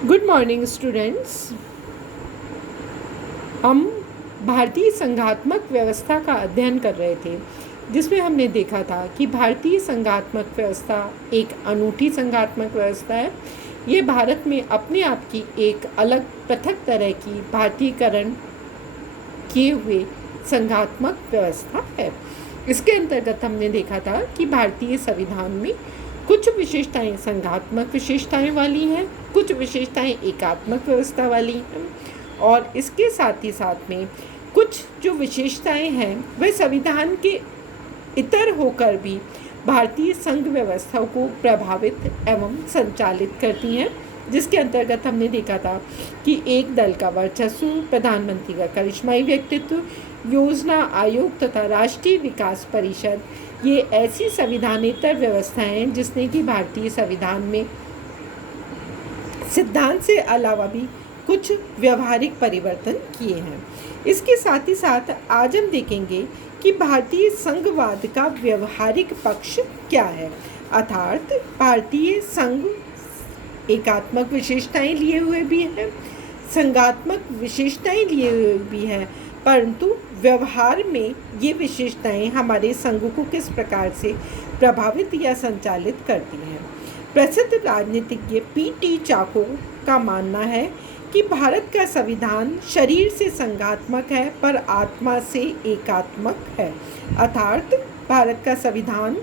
Good morning students. हम भारतीय संघात्मक व्यवस्था का अध्ययन कर रहे थे, जिसमें हमने देखा था कि भारतीय संघात्मक व्यवस्था एक अनूठी संघात्मक व्यवस्था है। ये भारत में अपने आप की एक अलग पृथक तरह की भारतीयकरण किए हुए संघात्मक व्यवस्था है। इसके अंतर्गत हमने देखा था कि भारतीय संविधान में कुछ विशेषताएं संघात्मक विशेषताएं वाली हैं, कुछ विशेषताएं एकात्मक व्यवस्था वाली हैं, और इसके साथ ही साथ में कुछ जो विशेषताएं हैं वह संविधान के इतर होकर भी भारतीय संघ व्यवस्था को प्रभावित एवं संचालित करती हैं। जिसके अंतर्गत हमने देखा था कि एक दल का वर्चस्व, प्रधानमंत्री का करिश्माई व्यक्तित्व, योजना आयोग तथा राष्ट्रीय विकास परिषद ये ऐसी संविधानेतर व्यवस्थाएं हैं जिसने कि भारतीय संविधान में सिद्धांत से अलावा भी कुछ व्यवहारिक परिवर्तन किए हैं। इसके साथ ही साथ आज हम देखेंगे कि भारतीय संघवाद का व्यवहारिक पक्ष क्या है, अर्थात भारतीय संघ एकात्मक विशेषताएं लिए हुए भी है, संघात्मक विशेषताएं लिए हुए भी है, परंतु व्यवहार में ये विशेषताएं हमारे संघ को किस प्रकार से प्रभावित या संचालित करती हैं। प्रसिद्ध राजनीतिज्ञ पी.टी. चाको का मानना है कि भारत का संविधान शरीर से संघात्मक है पर आत्मा से एकात्मक है, अर्थात भारत का संविधान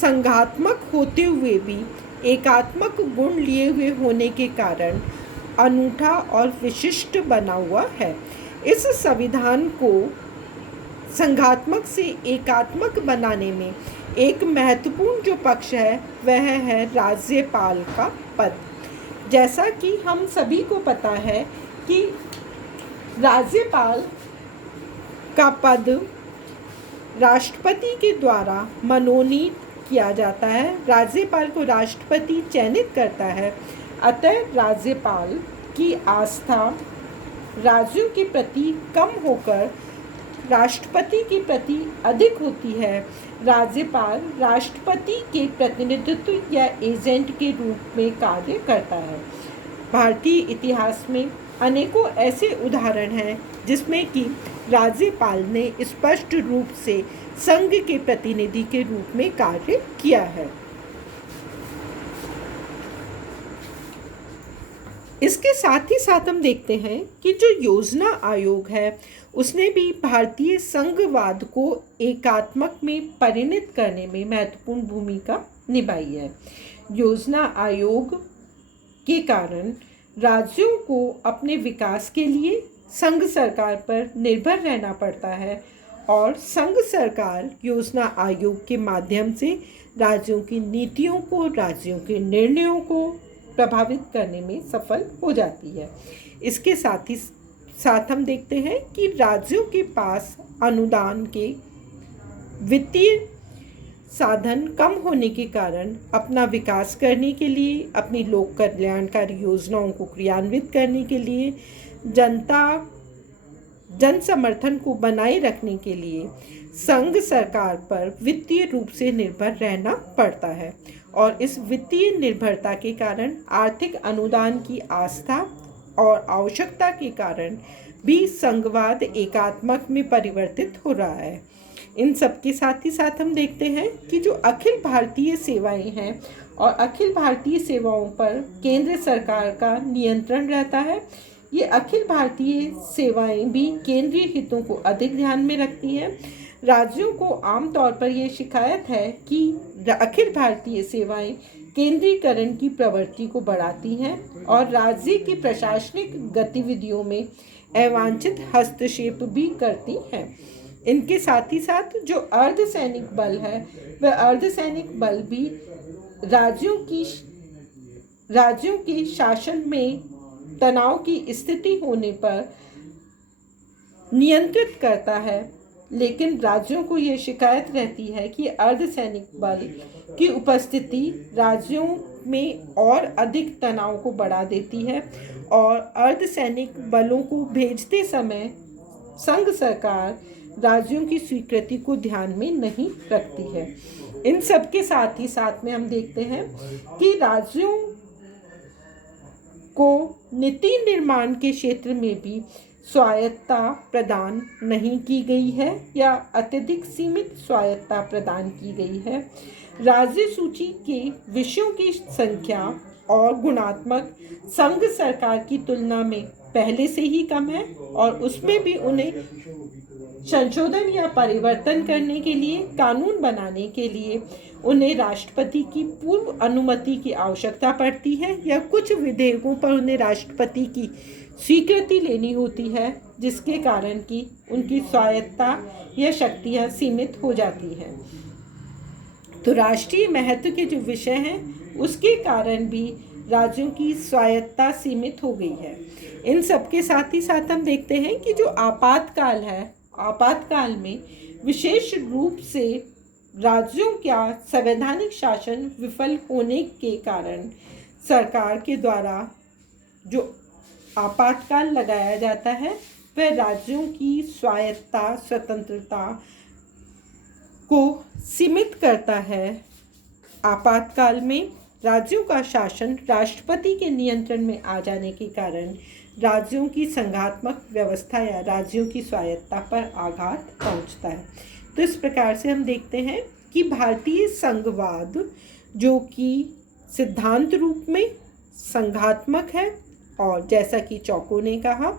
संघात्मक होते हुए भी एकात्मक गुण लिए हुए होने के कारण अनूठा और विशिष्ट बना हुआ है। इस संविधान को संघात्मक से एकात्मक बनाने में एक महत्वपूर्ण जो पक्ष है वह है राज्यपाल का पद। जैसा कि हम सभी को पता है कि राज्यपाल का पद राष्ट्रपति के द्वारा मनोनीत किया जाता है। राज्यपाल को राष्ट्रपति चयनित करता है, अतः राज्यपाल की आस्था राज्यों के प्रति कम होकर राष्ट्रपति के प्रति अधिक होती है। राज्यपाल राष्ट्रपति के प्रतिनिधित्व या एजेंट के रूप में कार्य करता है। भारतीय इतिहास में अनेकों ऐसे उदाहरण हैं जिसमें कि राज्यपाल ने स्पष्ट रूप से संघ के प्रतिनिधि के रूप में कार्य किया है। इसके साथ ही साथ हम देखते हैं कि जो योजना आयोग है उसने भी भारतीय संघवाद को एकात्मक में परिणत करने में महत्वपूर्ण भूमिका निभाई है। योजना आयोग के कारण राज्यों को अपने विकास के लिए संघ सरकार पर निर्भर रहना पड़ता है और संघ सरकार योजना आयोग के माध्यम से राज्यों की नीतियों को, राज्यों के निर्णयों को प्रभावित करने में सफल हो जाती है। इसके साथ ही साथ हम देखते हैं कि राज्यों के पास अनुदान के वित्तीय साधन कम होने के कारण अपना विकास करने के लिए, अपनी लोक कल्याणकारी योजनाओं को क्रियान्वित करने के लिए, जन समर्थन को बनाए रखने के लिए संघ सरकार पर वित्तीय रूप से निर्भर रहना पड़ता है और इस वित्तीय निर्भरता के कारण आर्थिक अनुदान की आस्था और आवश्यकता के कारण भी संघवाद एकात्मक में परिवर्तित हो रहा है। इन सब के साथ ही साथ हम देखते हैं कि जो अखिल भारतीय सेवाएं हैं और अखिल भारतीय सेवाओं पर केंद्र सरकार का नियंत्रण रहता है। ये अखिल भारतीय सेवाएं भी केंद्रीय हितों को अधिक ध्यान में रखती हैं। राज्यों को आमतौर पर यह शिकायत है कि अखिल भारतीय सेवाएं केंद्रीकरण की प्रवृत्ति को बढ़ाती हैं और राज्य की प्रशासनिक गतिविधियों में अवांछित हस्तक्षेप भी करती हैं। इनके साथ ही साथ जो अर्धसैनिक बल है वह अर्धसैनिक बल भी राज्यों के शासन में तनाव की स्थिति होने पर नियंत्रित करता है, लेकिन राज्यों को यह शिकायत रहती है कि अर्धसैनिक बल की उपस्थिति राज्यों में और अधिक तनाव को बढ़ा देती है और अर्धसैनिक बलों को भेजते समय संघ सरकार राज्यों की स्वीकृति को ध्यान में नहीं रखती है। इन सब के साथ ही साथ में हम देखते हैं कि राज्यों को नीति निर्माण के क्षेत्र में भी स्वायत्तता प्रदान नहीं की गई है या अत्यधिक सीमित स्वायत्तता प्रदान की गई है। राज्य सूची के विषयों की संख्या और गुणात्मक संघ सरकार की तुलना में पहले से ही कम है और उसमें भी उन्हें संशोधन या परिवर्तन करने के लिए, कानून बनाने के लिए उन्हें राष्ट्रपति की पूर्व अनुमति की आवश्यकता पड़ती है या कुछ विधेयकों पर उन्हें राष्ट्रपति की स्वीकृति लेनी होती है, जिसके कारण कि उनकी स्वायत्तता या शक्तियाँ सीमित हो जाती हैं। तो राष्ट्रीय महत्व के जो विषय हैं उसके कारण भी राज्यों की स्वायत्तता सीमित हो गई है। इन सब के साथ ही साथ हम देखते हैं कि जो आपातकाल है, आपातकाल में विशेष रूप से राज्यों का संवैधानिक शासन विफल होने के कारण सरकार के द्वारा जो आपातकाल लगाया जाता है वह राज्यों की स्वायत्तता, स्वतंत्रता को सीमित करता है। आपातकाल में राज्यों का शासन राष्ट्रपति के नियंत्रण में आ जाने के कारण राज्यों की संघात्मक व्यवस्था या राज्यों की स्वायत्तता पर आघात पहुंचता है। तो इस प्रकार से हम देखते हैं कि भारतीय संघवाद जो कि सिद्धांत रूप में संघात्मक है और जैसा कि चौको ने कहा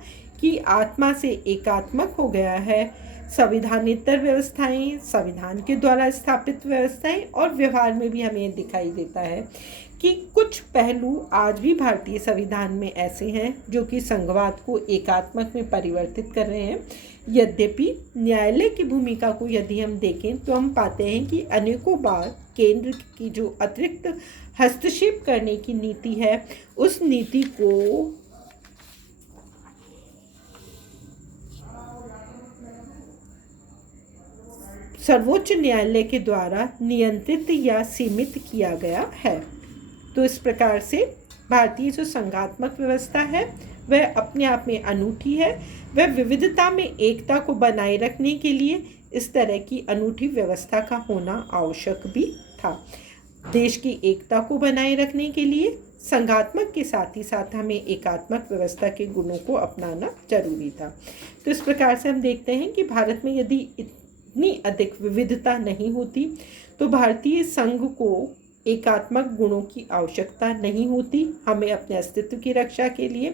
कि आत्मा से एकात्मक हो गया है, संविधानेतर व्यवस्थाएं, संविधान के द्वारा स्थापित व्यवस्थाएं और व्यवहार में भी हमें दिखाई देता है कि कुछ पहलू आज भी भारतीय संविधान में ऐसे हैं जो कि संघवाद को एकात्मक में परिवर्तित कर रहे हैं। यद्यपि न्यायालय की भूमिका को यदि हम देखें तो हम पाते हैं कि अनेकों बार केंद्र की जो अतिरिक्त हस्तक्षेप करने की नीति है उस नीति को सर्वोच्च न्यायालय के द्वारा नियंत्रित या सीमित किया गया है। तो इस प्रकार से भारतीय जो संघात्मक व्यवस्था है वह अपने आप में अनूठी है। वह विविधता में एकता को बनाए रखने के लिए इस तरह की अनूठी व्यवस्था का होना आवश्यक भी था। देश की एकता को बनाए रखने के लिए संघात्मक के साथ ही साथ हमें एकात्मक व्यवस्था के गुणों को अपनाना जरूरी था। तो इस प्रकार से हम देखते हैं कि भारत में यदि इतनी अधिक विविधता नहीं होती तो भारतीय संघ को एकात्मक गुणों की आवश्यकता नहीं होती। हमें अपने अस्तित्व की रक्षा के लिए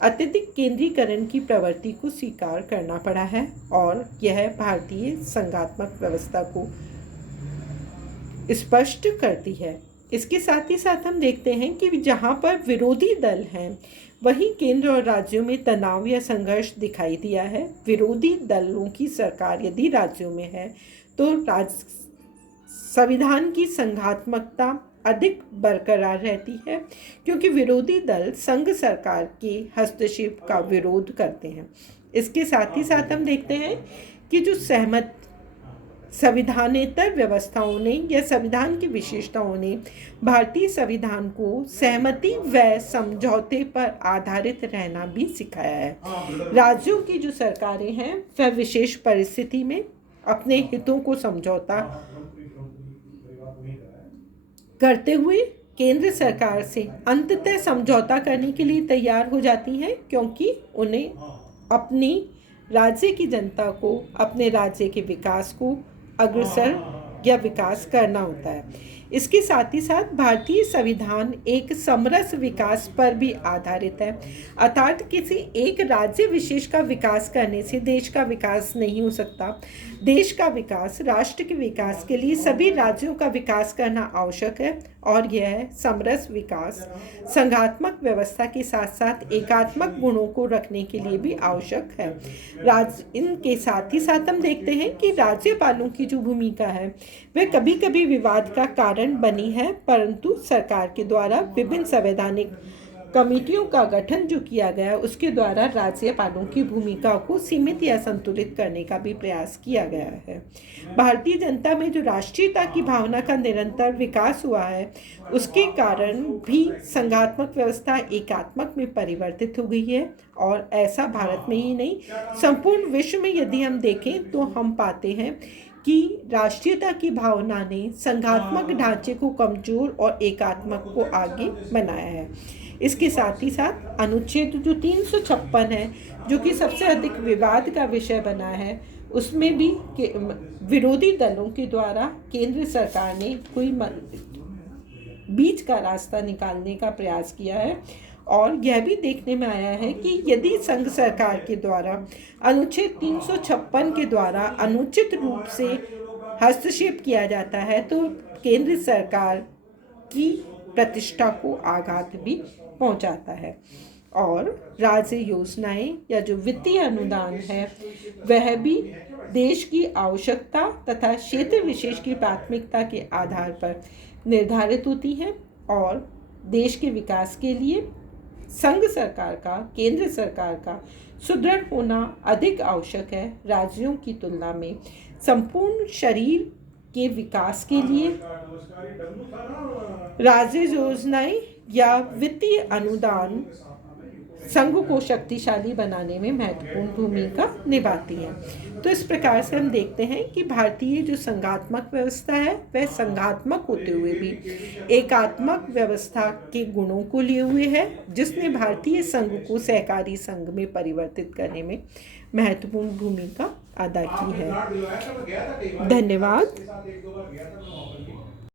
अत्यधिक केंद्रीकरण की प्रवृत्ति को स्वीकार करना पड़ा है और यह भारतीय संघात्मक व्यवस्था को स्पष्ट करती है। इसके साथ ही साथ हम देखते हैं कि जहाँ पर विरोधी दल हैं वहीं केंद्र और राज्यों में तनाव या संघर्ष दिखाई दिया है। विरोधी दलों की सरकार यदि राज्यों में है तो संविधान की संघात्मकता अधिक बरकरार रहती है क्योंकि विरोधी दल संघ सरकार के हस्तक्षेप का विरोध करते हैं। इसके साथ ही साथ हम देखते हैं कि जो सहमत संविधानेतर व्यवस्थाओं ने या संविधान की विशेषताओं ने भारतीय संविधान को सहमति व समझौते पर आधारित रहना भी सिखाया है। राज्यों की जो सरकारें हैं वह विशेष परिस्थिति में अपने हितों को समझौता करते हुए केंद्र सरकार से अंततः समझौता करने के लिए तैयार हो जाती हैं क्योंकि उन्हें अपनी राज्य की जनता को अपने राज्य के विकास को अग्रसर या विकास करना होता है। इसके साथ ही साथ भारतीय संविधान एक समरस विकास पर भी आधारित है, अर्थात किसी एक राज्य विशेष का विकास करने से देश का विकास नहीं हो सकता। देश का विकास, राष्ट्र के विकास के लिए सभी राज्यों का विकास करना आवश्यक है और यह समरस विकास संघात्मक व्यवस्था के साथ साथ एकात्मक गुणों को रखने के लिए भी आवश्यक है। इनके साथ ही साथ हम देखते हैं कि राज्यपालों की जो भूमिका है वह कभी कभी विवाद का कारण बनी है, परंतु सरकार के द्वारा विभिन्न संवैधानिक कमेटियों का गठन जो किया गया उसके द्वारा राज्यपालों की भूमिका को सीमित या संतुलित करने का भी प्रयास किया गया है। भारतीय जनता में जो राष्ट्रीयता की भावना का निरंतर विकास हुआ है उसके कारण भी संघात्मक व्यवस्था एकात्मक में परिवर्तित हो गई है और ऐसा भारत में ही नहीं संपूर्ण विश्व में यदि हम देखें तो हम पाते हैं कि राष्ट्रीयता की भावना ने संघात्मक ढांचे को कमजोर और एकात्मक को आगे बनाया है। इसके साथ ही साथ अनुच्छेद जो 356 है, जो कि सबसे अधिक विवाद का विषय बना है, उसमें भी विरोधी दलों के द्वारा केंद्र सरकार ने कोई बीच का रास्ता निकालने का प्रयास किया है और यह भी देखने में आया है कि यदि संघ सरकार के द्वारा अनुच्छेद 356 के द्वारा अनुचित रूप से हस्तक्षेप किया जाता है तो केंद्र सरकार की प्रतिष्ठा को आघात भी पहुंचाता है और राज्य योजनाएं या जो वित्तीय अनुदान है वह भी देश की आवश्यकता तथा क्षेत्र विशेष की प्राथमिकता के आधार पर निर्धारित होती है और देश के विकास के लिए संघ सरकार का, केंद्र सरकार का सुदृढ़ होना अधिक आवश्यक है राज्यों की तुलना में। संपूर्ण शरीर के विकास के लिए राज्य योजनाएं या वित्तीय अनुदान संघ को शक्तिशाली बनाने में महत्वपूर्ण भूमिका निभाती हैं। तो इस प्रकार से हम देखते हैं कि भारतीय जो संघात्मक व्यवस्था है वह संघात्मक होते हुए भी एकात्मक व्यवस्था के गुणों को लिए हुए है, जिसने भारतीय संघ को सहकारी संघ में परिवर्तित करने में महत्वपूर्ण भूमिका अदा की है। धन्यवाद।